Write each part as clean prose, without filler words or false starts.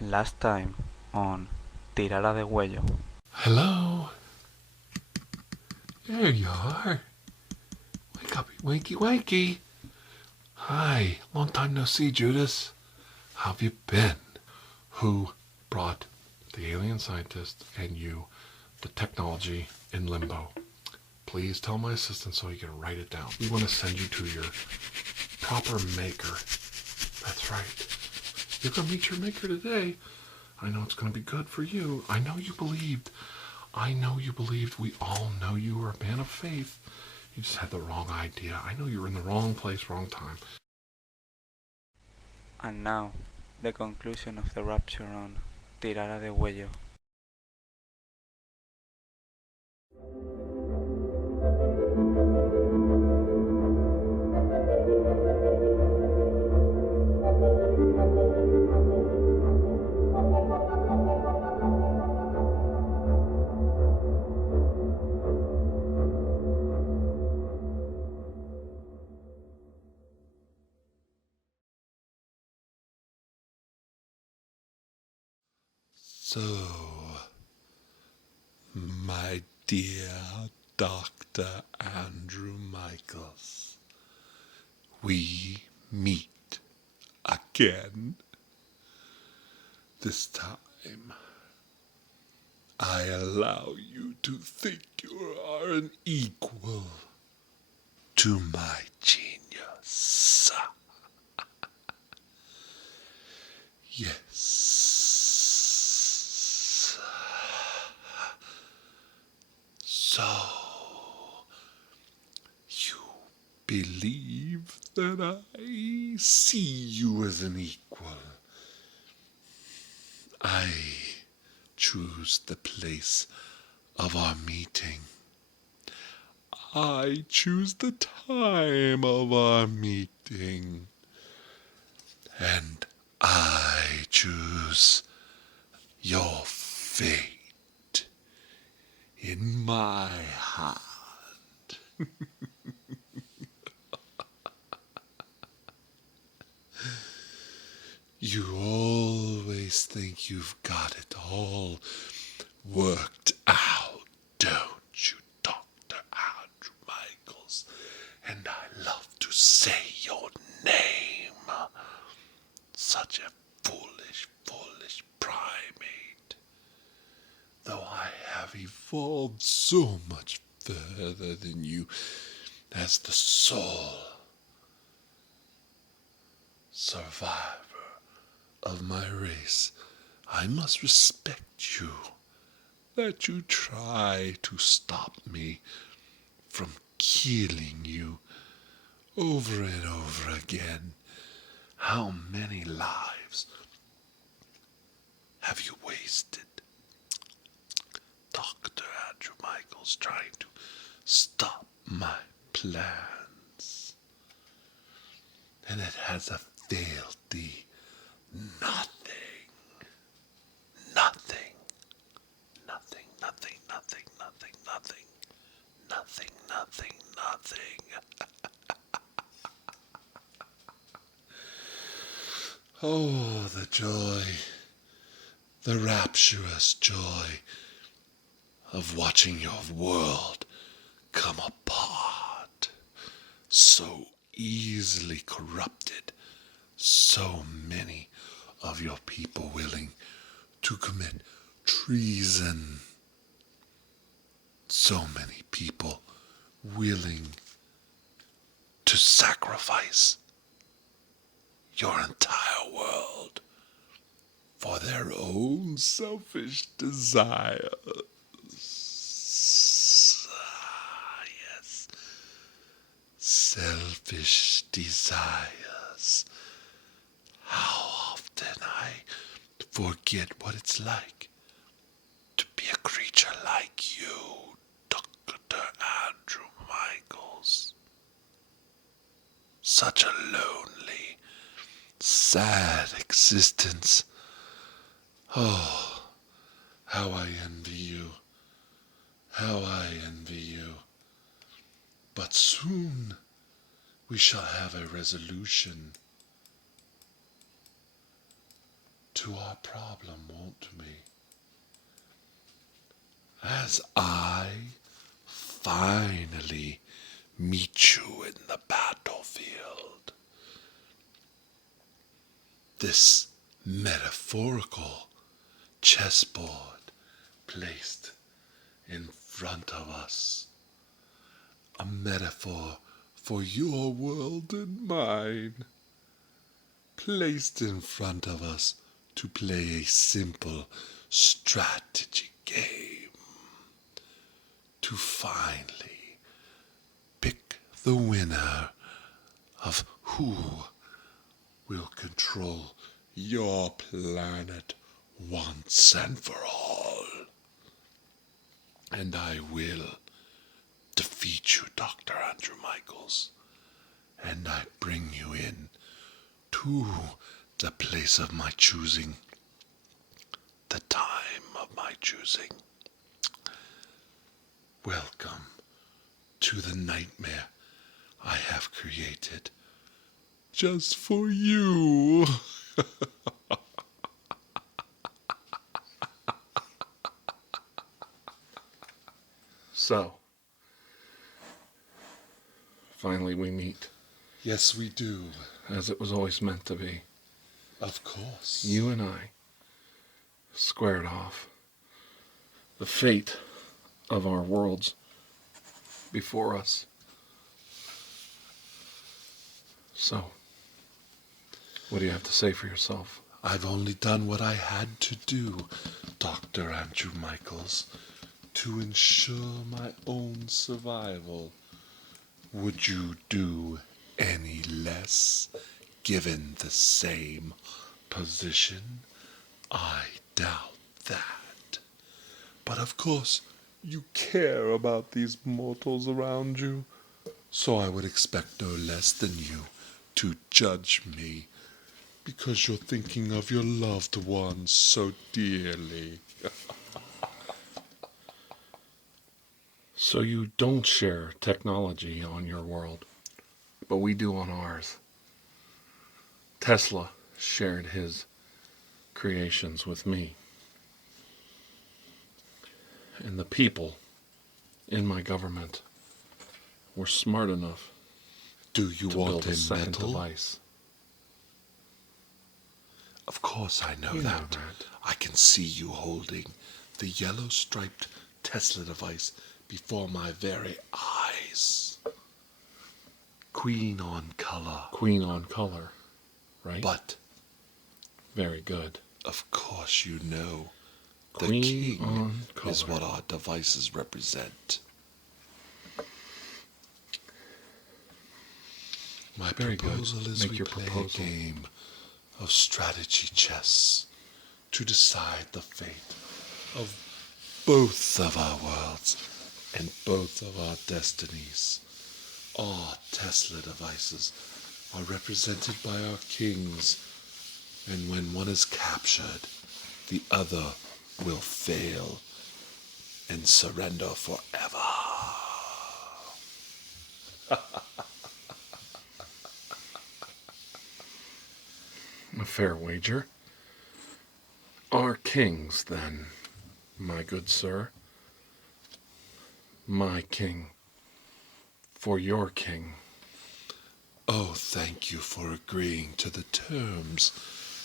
Last time on Tirada de Huello. Hello. There you are. Wake up, wakey wakey. Hi, long time no see, Judas. How have you been? Who brought the alien scientist and you the technology in limbo? Please tell my assistant so he can write it down. We want to send you to your proper maker. That's right. You're going to meet your maker today. I know it's going to be good for you. I know you believed. We all know you were a man of faith. You just had the wrong idea. I know you were in the wrong place, wrong time. And now, the conclusion of the Rapture on Tirada de Huello. So, my dear Dr. Andrew Michaels, we meet again. This time, I allow you to think you are an equal to my genius. Yes. So, you believe that I see you as an equal. I choose the place of our meeting. I choose the time of our meeting. And I choose your fate in my hand. You always think you've got it all worked out, don't you, Dr. Andrew Michaels? And I love to say your name. Such a foolish primate. Though I have evolved so much further than you as the sole survivor of my race, I must respect you, that you try to stop me from killing you over and over again. How many lives have you wasted, Dr. Andrew Michaels, trying to stop my plans? And it has availed thee nothing. Nothing. Nothing, nothing, nothing, nothing, nothing. Nothing, nothing, nothing. Oh, the joy, the rapturous joy of watching your world come apart, so easily corrupted, so many of your people willing to commit treason, so many people willing to sacrifice your entire world for their own selfish desires. Yes, selfish desires. How often I forget what it's like to be a creature like you, Dr. Andrew Michaels. Such a lonely, sad existence. Oh, how I envy you. How I envy you. But soon we shall have a resolution to our problem, won't we? As I finally meet you in the battlefield, this metaphorical chessboard placed in front of us, a metaphor for your world and mine, placed in front of us to play a simple strategy game, to finally pick the winner of who will control your planet once and for all. And I will defeat you, Dr. Andrew Michaels, and I bring you in to the place of my choosing, the time of my choosing. Welcome to the nightmare I have created just for you. So, finally we meet, Yes, we do. as it was always meant to be. Of course. You and I squared off. The fate of our worlds before us. So, what do you have to say for yourself? I've only done what I had to do, Dr. Andrew Michaels, to ensure my own survival. Would you do any less, given the same position? I doubt that. But of course, you care about these mortals around you, so I would expect no less than you to judge me, because you're thinking of your loved ones so dearly. So you don't share technology on your world, but we do on ours. Tesla shared his creations with me. And the people in my government were smart enough Do you to want build a a second metal? device. Of course I know You know that. that. I can see you holding the yellow striped Tesla device before my very eyes. Queen on color. Queen on color, right? But, Very good. of course you know, the Queen king on color. is what our devices represent. My Very good. proposal is Make we your play proposal. a game of strategy chess to decide the fate of both of our worlds and both of our destinies. Our Tesla devices are represented by our kings, and when one is captured, the other will fail and surrender forever. A fair wager. Our kings, then, my good sir. My king. For your king. Oh, thank you for agreeing to the terms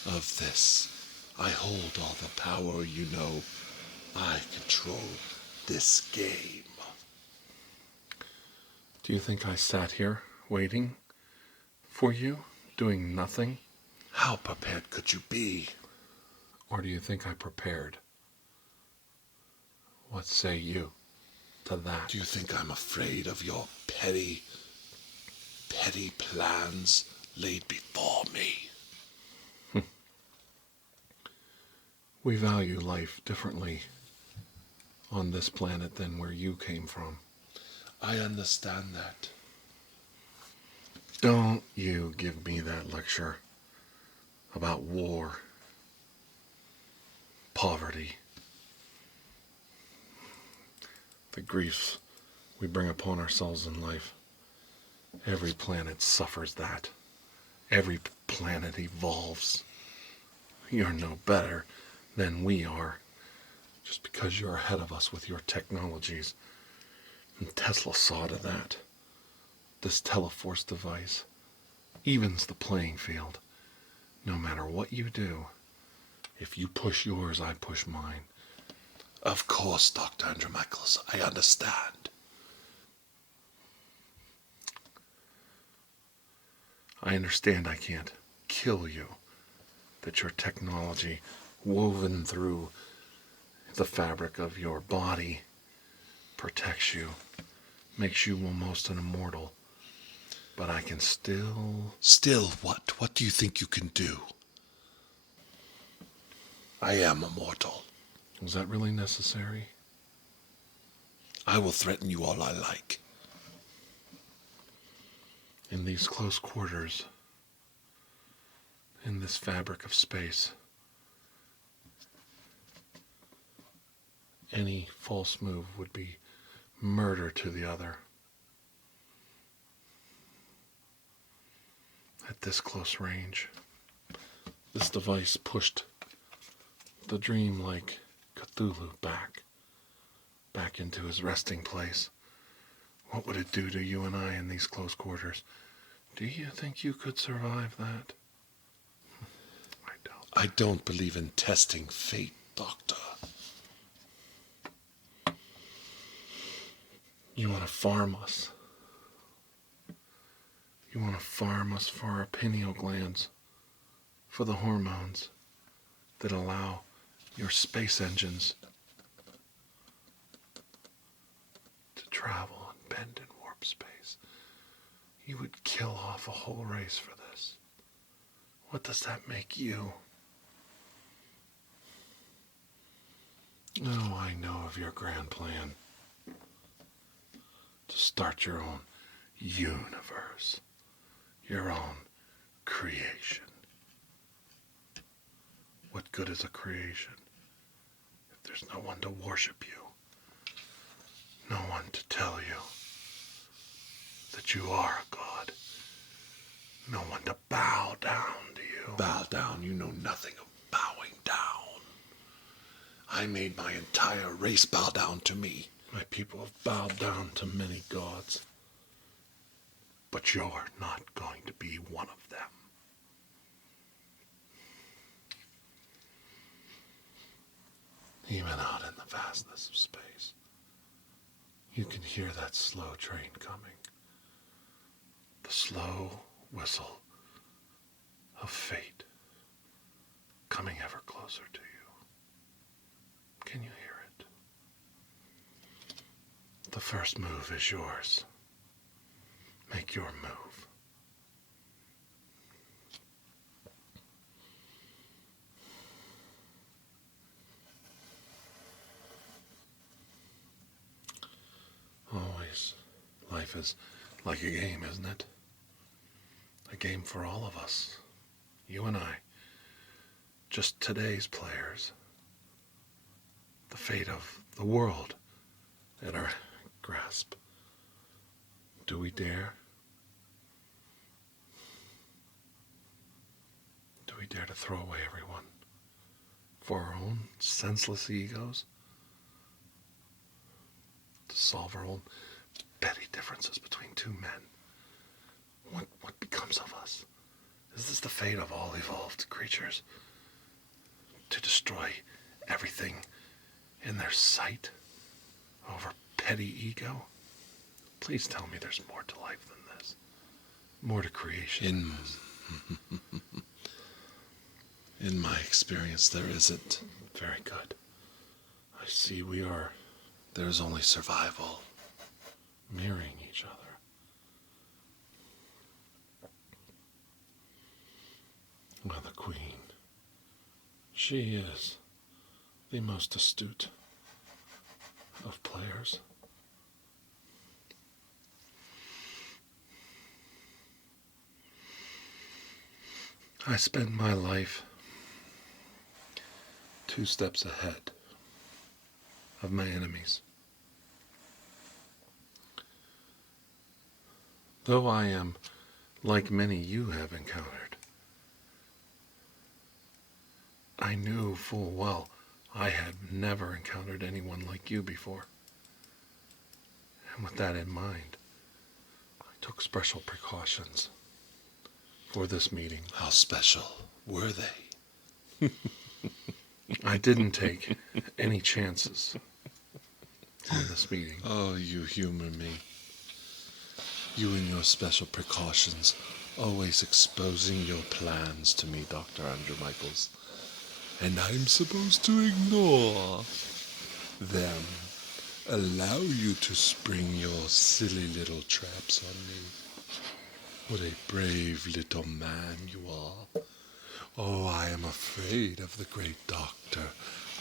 of this. I hold all the power, you know. I control this game. Do you think I sat here waiting for you, doing nothing? How prepared could you be? Or do you think I prepared? What say you to that? Do you think I'm afraid of your petty plans laid before me? We value life differently on this planet than where you came from. I understand that. Don't you give me that lecture about war, poverty, the griefs we bring upon ourselves in life. Every planet suffers that. Every planet evolves You're no better than we are, just because you're ahead of us with your technologies. And Tesla saw to that. This Teleforce device evens the playing field. No matter what you do, if you push yours, I push mine. Of course, Dr. Andromachus, I understand. I understand I can't kill you, that your technology woven through the fabric of your body protects you, makes you almost an immortal. But I can still... Still what? What do you think you can do? I am immortal. Was that really necessary? I will threaten you all I like. In these close quarters, in this fabric of space, any false move would be murder to the other. At this close range, this device pushed the dream-like Cthulhu back into his resting place. What would it do to you and I in these close quarters? Do you think you could survive that? I doubt. I don't believe in testing fate, Doctor. You want to farm us. You want to farm us for our pineal glands, for the hormones that allow your space engines to travel and bend in warp space. You would kill off a whole race for this. What does that make you? Oh, I know of your grand plan. To start your own universe. Your own creation. What good is a creation if there's no one to worship you? No one to tell you that you are a god. No one to bow down to you. Bow down, you know nothing of bowing down. I made my entire race bow down to me. My people have bowed down to many gods. But you're not going to be one of them. Even out in the vastness of space, you can hear that slow train coming. The slow whistle of fate coming ever closer to you. Can you hear it? The first move is yours. Make your move. Always. Life is like a game, isn't it? A game for all of us. You and I. Just today's players. The fate of the world at our grasp. Do we dare? Do we dare to throw away everyone for our own senseless egos? To solve our own petty differences between two men? What becomes of us? Is this the fate of all evolved creatures? To destroy everything in their sight over petty ego? Please tell me there's more to life than this. More to creation than this. In my experience, there isn't. Very good. I see we are There's only survival. mirroring each other. Well, the Queen, she is the most astute of players. I spend my life 2 steps ahead of my enemies. Though I am like many you have encountered, I knew full well I had never encountered anyone like you before. And with that in mind, I took special precautions for this meeting. How special were they? I didn't take any chances on this meeting. Oh, you humor me. You and your special precautions, always exposing your plans to me, Dr. Andrew Michaels. And I'm supposed to ignore them, allow you to spring your silly little traps on me. What a brave little man you are. Oh, I am afraid of the great Dr.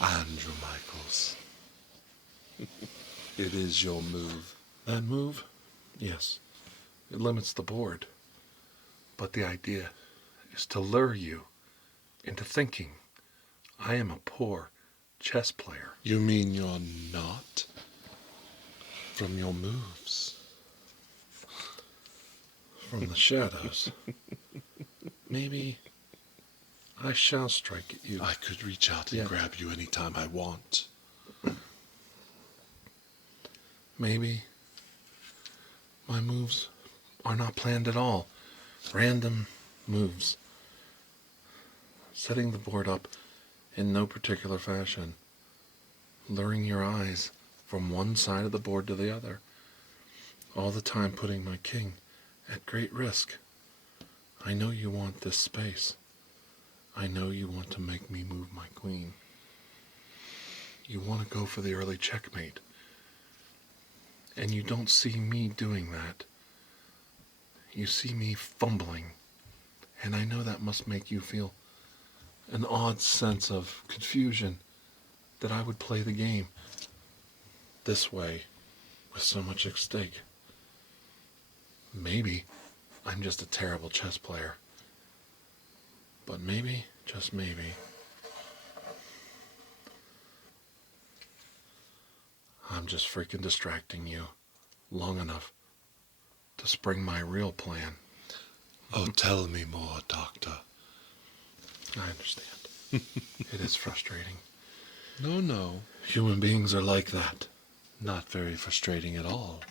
Andrew Michaels. It is your move. That move? Yes. It limits the board. But the idea is to lure you into thinking I am a poor chess player. You mean you're not? From your moves. From the shadows. Maybe I shall strike at you. I could reach out and grab you anytime I want. Maybe my moves are not planned at all. Random moves. Setting the board up in no particular fashion. Luring your eyes from one side of the board to the other. All the time putting my king at great risk. I know you want this space. I know you want to make me move my queen. You want to go for the early checkmate. And you don't see me doing that. You see me fumbling. And I know that must make you feel an odd sense of confusion that I would play the game this way with so much at stake. Maybe I'm just a terrible chess player. But maybe, just maybe, I'm just freaking distracting you long enough to spring my real plan. Oh, tell me more, Doctor. I understand. It is frustrating. No. Human beings are like that. Not very frustrating at all.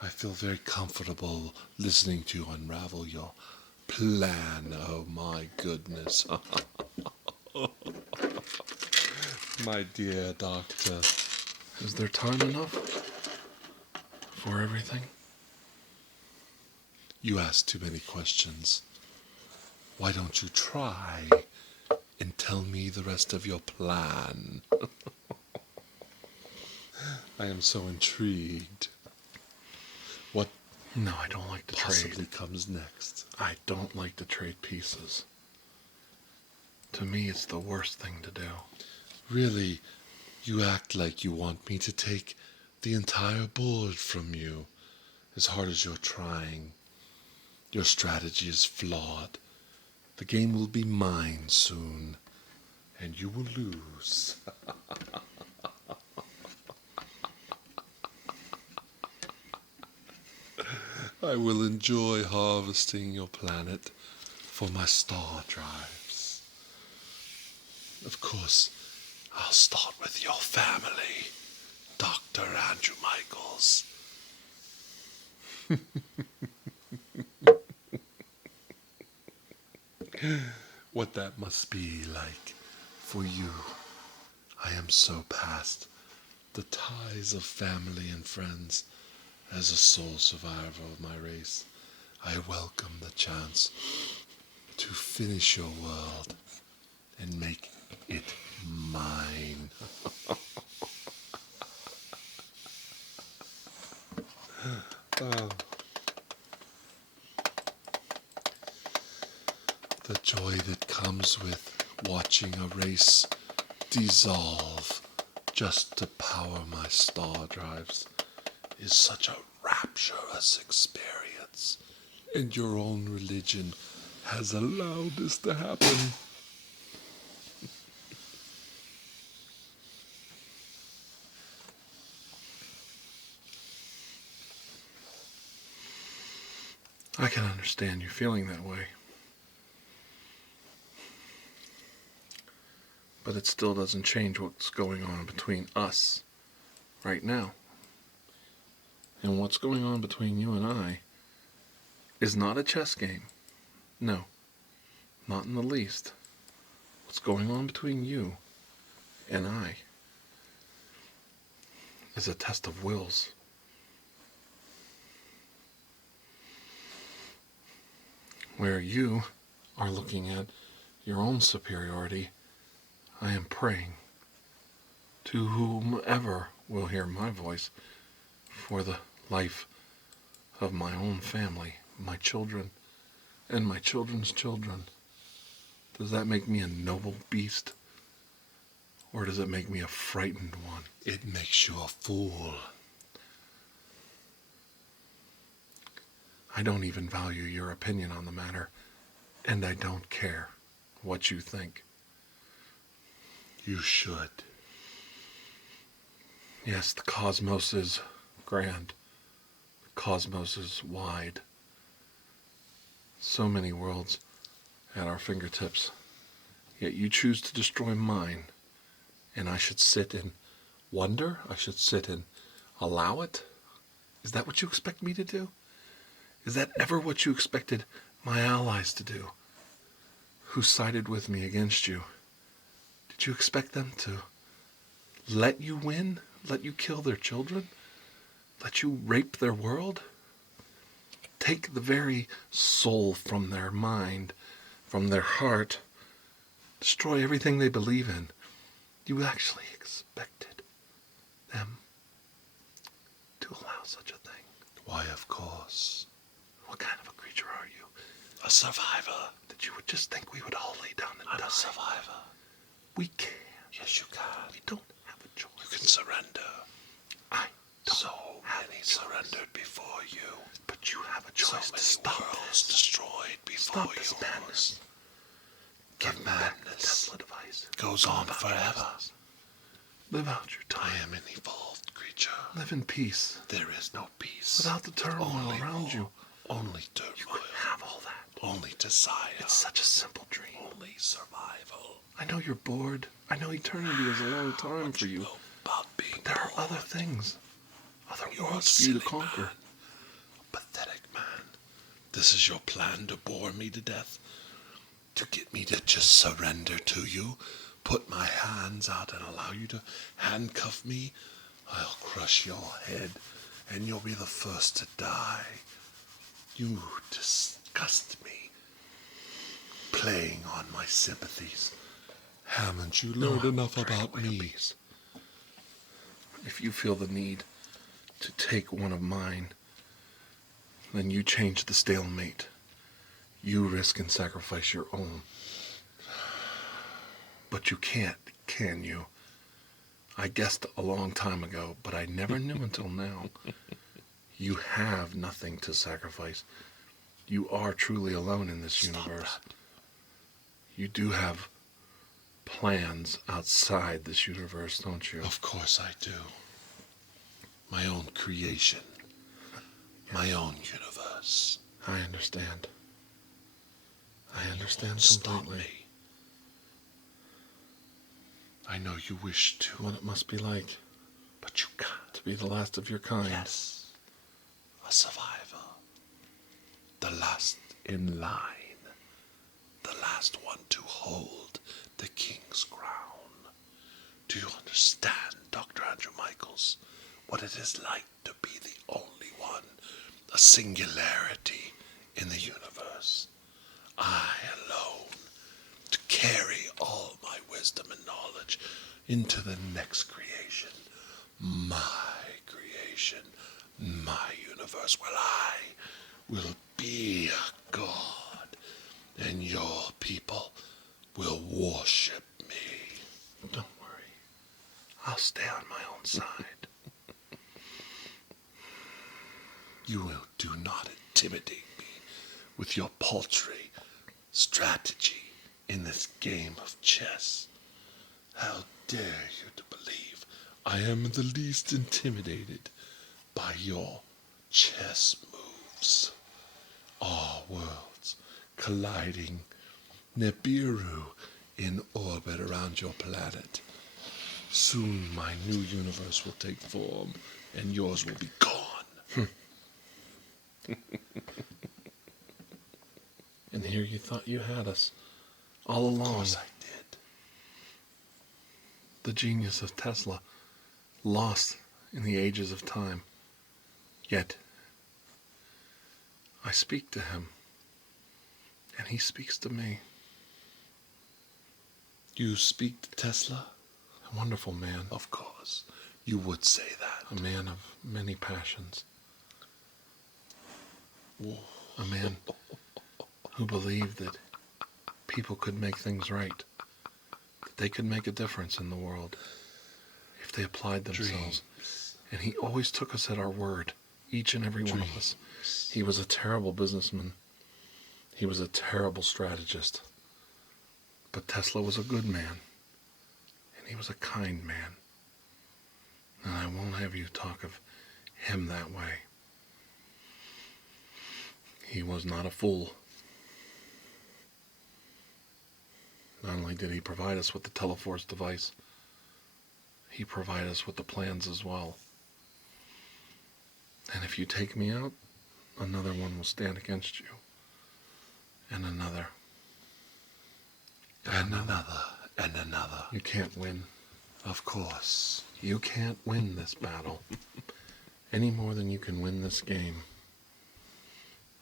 I feel very comfortable listening to you unravel your plan. Oh, my goodness. My dear Doctor. Is there time enough for everything? You ask too many questions. Why don't you try and tell me the rest of your plan? I am so intrigued. What No, I don't like to possibly trade. comes next? I don't like to trade pieces. To me, it's the worst thing to do. Really, you act like you want me to take the entire board from you, as hard as you're trying. Your strategy is flawed. The game will be mine soon, and you will lose. I will enjoy harvesting your planet for my star drives. Of course, I'll start with your family, Dr. Andrew Michaels. What that must be like for you. I am so past the ties of family and friends. As a sole survivor of my race, I welcome the chance to finish your world and make it mine. Oh. The joy that comes with watching a race dissolve just to power my star drives is such a rapturous experience. And your own religion has allowed this to happen. I can understand you feeling that way. But it still doesn't change what's going on between us right now. And what's going on between you and I is not a chess game. No, not in the least. What's going on between you and I is a test of wills. Where you are looking at your own superiority, I am praying to whomever will hear my voice for the life of my own family, my children, and my children's children. Does that make me a noble beast? Or does it make me a frightened one? It makes you a fool. I don't even value your opinion on the matter, and I don't care what you think. You should. Yes, the cosmos is grand. The cosmos is wide. So many worlds at our fingertips. Yet you choose to destroy mine. And I should sit and wonder? I should sit and allow it? Is that what you expect me to do? Is that ever what you expected my allies to do? Who sided with me against you? Did you expect them to let you win? Let you kill their children? Let you rape their world? Take the very soul from their mind, from their heart, destroy everything they believe in. You actually expected them to allow such a thing? Why, of course. What kind of a creature are you? A survivor. That you would just think we would all lay down and die? I'm a survivor. We can't. Yes, you can. We don't have a choice. You can surrender. I don't So have many a choice. surrendered before you. But you have a So choice to many stop worlds this. destroyed before Stop this yours. madness. The Give back the madness Tesla device. goes Go on about your forever. business. Live out your I time. am an evolved creature. Live in peace. There is no peace. Without the turmoil Only around war. you. Only You turmoil. couldn't have all that. Only desire. It's such a simple dream. Only survival. I know you're bored. I know eternity is a long time What for you. know about being There are bored? other things. Other You're a worlds for you to silly conquer. man. A pathetic man. This is your plan to bore me to death? To get me to just surrender to you? Put my hands out and allow you to handcuff me? I'll crush your head and you'll be the first to die. You disgust me. Playing on my sympathies. Haven't you learned enough about me? If you feel the need to take one of mine, then you change the stalemate. You risk and sacrifice your own. But you can't, can you? I guessed a long time ago, but I never knew until now. You have nothing to sacrifice. You are truly alone in this universe. That. You do have plans outside this universe, don't you? Of course I do. My own creation. My own universe. I understand. I You understand won't stop completely me. I know you wish to, what it must be like but you can't. to be the last of your kind. Yes. A survivor. The last in line. The last one to hold the king's crown. Do you understand, Dr. Andrew Michaels, what it is like to be the only one, a singularity in the universe? I alone, to carry all my wisdom and knowledge into the next creation, my creation, my universe, where I will be a god, and your people will worship me. Don't worry. I'll stay on my own side. You will do not intimidate me with your paltry strategy in this game of chess. How dare you to believe I am the least intimidated by your chess moves? Our worlds colliding, Nibiru in orbit around your planet. Soon my new universe will take form, and yours will be gone. And here you thought you had us, all along. Of course I did. The genius of Tesla, lost in the ages of time. Yet, I speak to him, and he speaks to me. You speak to Tesla? A wonderful man. Of course. You would say that. A man of many passions. A man who believed that people could make things right, that they could make a difference in the world if they applied themselves. Dreams. And he always took us at our word, each and every one of us. He was a terrible businessman. He was a terrible strategist. But Tesla was a good man, and he was a kind man. And I won't have you talk of him that way. He was not a fool. Not only did he provide us with the Teleforce device, he provided us with the plans as well. And if you take me out, another one will stand against you. And another. And another. And another. You can't win. Of course. You can't win this battle any more than you can win this game.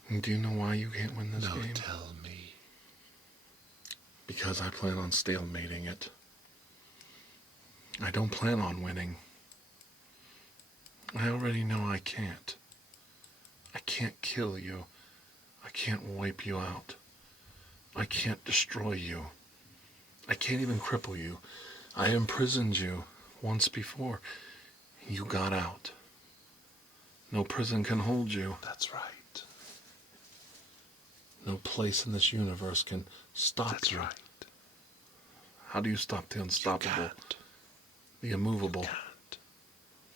And do you know why you can't win this game? No, tell me. Because I plan on stalemating it. I don't plan on winning. I already know I can't. I can't kill you. I can't wipe you out. I can't destroy you. I can't even cripple you. I imprisoned you once before. You got out. No prison can hold you. That's right. No place in this universe can stop That's you. right. How do you stop the unstoppable? You can't. The immovable? You can't.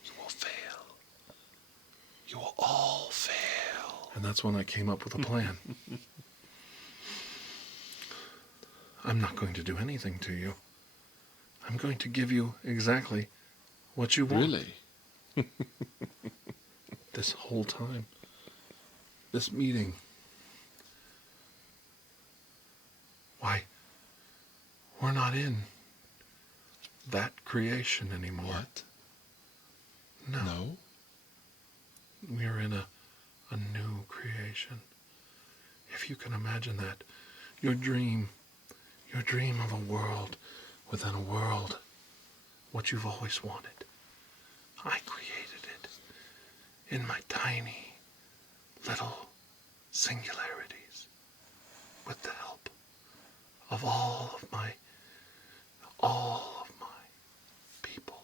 You will fail. You will all fail. And that's when I came up with a plan. I'm not going to do anything to you. I'm going to give you exactly what you want. Really? This whole time. This meeting. Why, we're not in that creation anymore. What? No. We're in a new creation. If you can imagine that. Your dream of a world within a world. What you've always wanted. I created it in my tiny little singularities with the help of all of my people.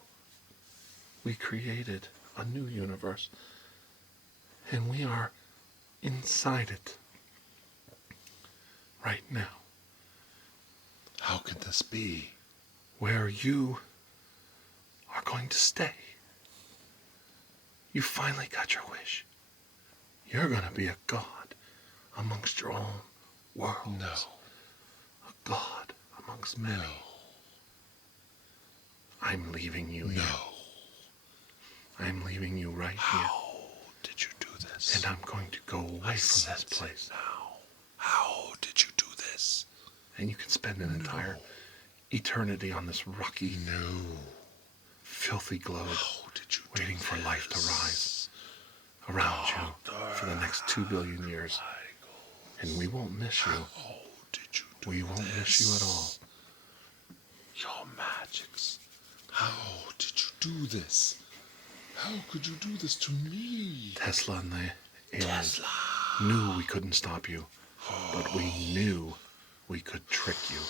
We created a new universe, and we are inside it right now, How could this be? where you are going to stay. You finally got your wish. You're going to be a god amongst your own worlds. No. A god amongst many. No. I'm leaving you here. No. I'm leaving you right here. How did you do this? And I'm going to go away from this place. Now. How did you do this? And you can spend an entire eternity on this rocky, No. filthy globe, How did you do waiting for life to this? rise around you for the next 2 billion years. And we won't miss you. How did you do We won't miss you at all. Your magics. How did you do this? How could you do this to me? Tesla and the aliens Tesla. knew we couldn't stop you, but we knew we could trick you.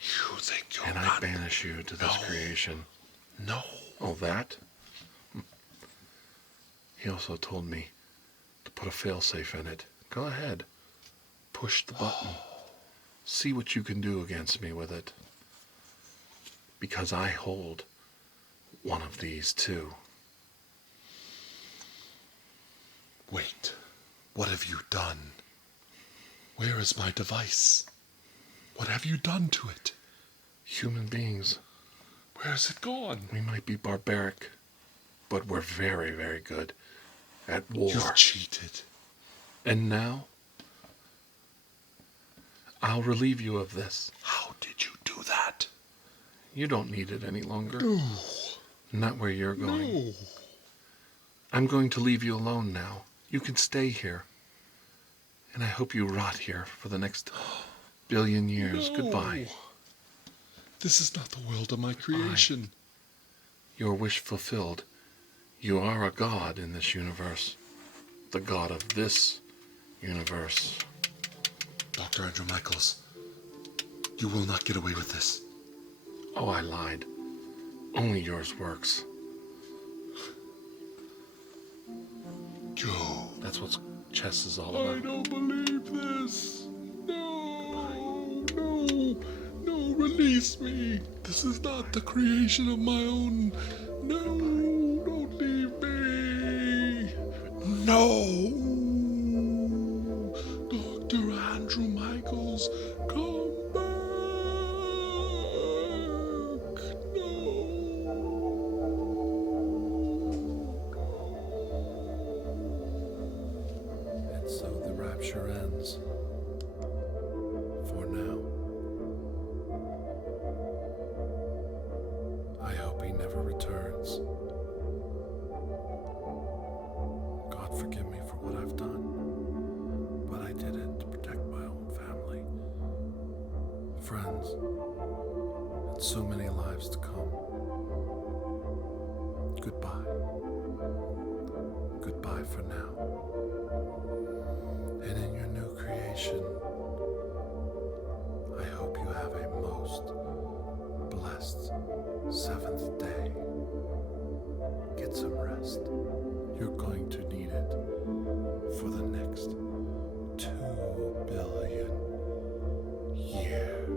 You think you're And I not... banish you to this No. creation. No. Oh, that? He also told me to put a failsafe in it. Go ahead. Push the button. See what you can do against me with it. Because I hold one of these too. Wait. What have you done? Where is my device? What have you done to it? Human beings, Where is it gone? we might be barbaric, but we're very, very good at war. You've cheated. And now, I'll relieve you of this. How did you do that? You don't need it any longer. No. Not where you're going. No. I'm going to leave you alone now. You can stay here. And I hope you rot here for the next billion years. No. Goodbye. This is not the world of my creation. Your wish fulfilled. You are a god in this universe. The god of this universe. Dr. Andrew Michaels, you will not get away with this. Oh, I lied. Only yours works. Joe. That's what chess is all I about. don't believe this. No. No. No, release me. This is not the creation of my own. No, don't leave me. No. Dr. Andrew Michaels, come back. No. And so the rapture ends. For now. I hope he never returns. God forgive me for what I've done, but I did it to protect my own family, friends, and so many lives to come. Goodbye. Goodbye for now. And in your new creation, I hope you have a most blessed 7th day. Get some rest. You're going to need it for the next 2 billion years.